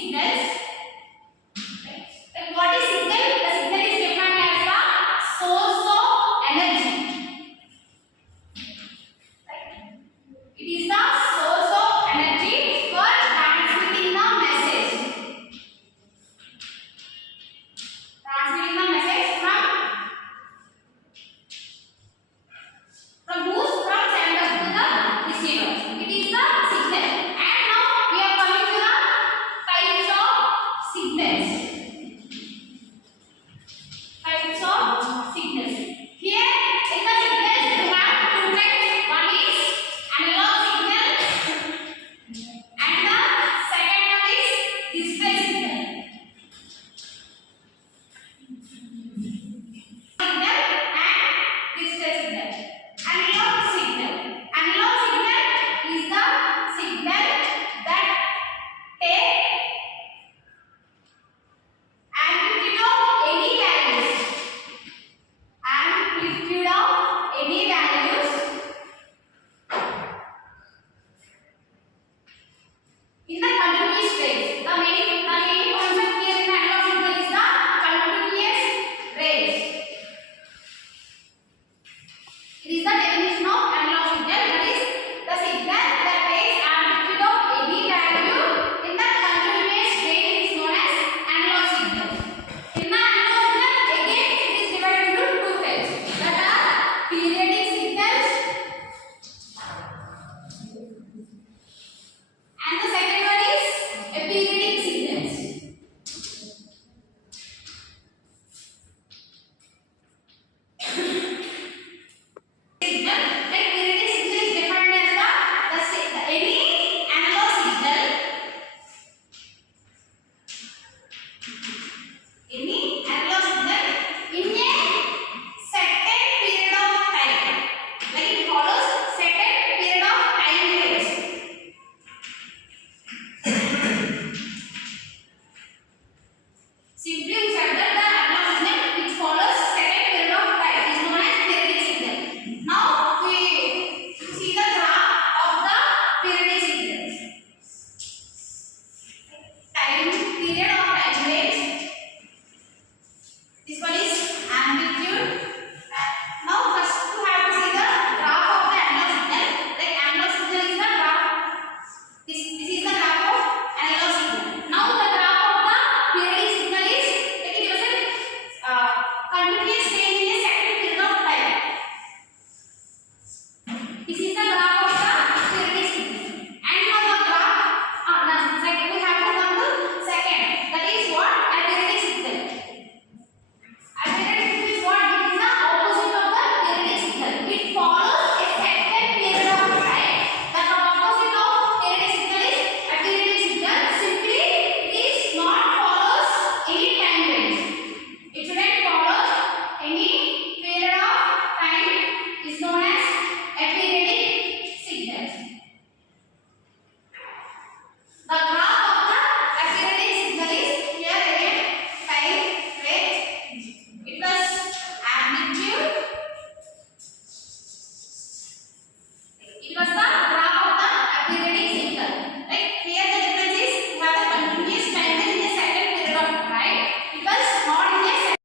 signals. Right? Like what is signal? The signal is defined as the source of energy. Right? It is the source of energy for transmitting the message. Transmitting the message from whose? From sender to the receiver. It is the signal. And now we are coming to the types of signals. Types of signals. Here in the signals we have two types. One is analog signal and the second one is digital signal.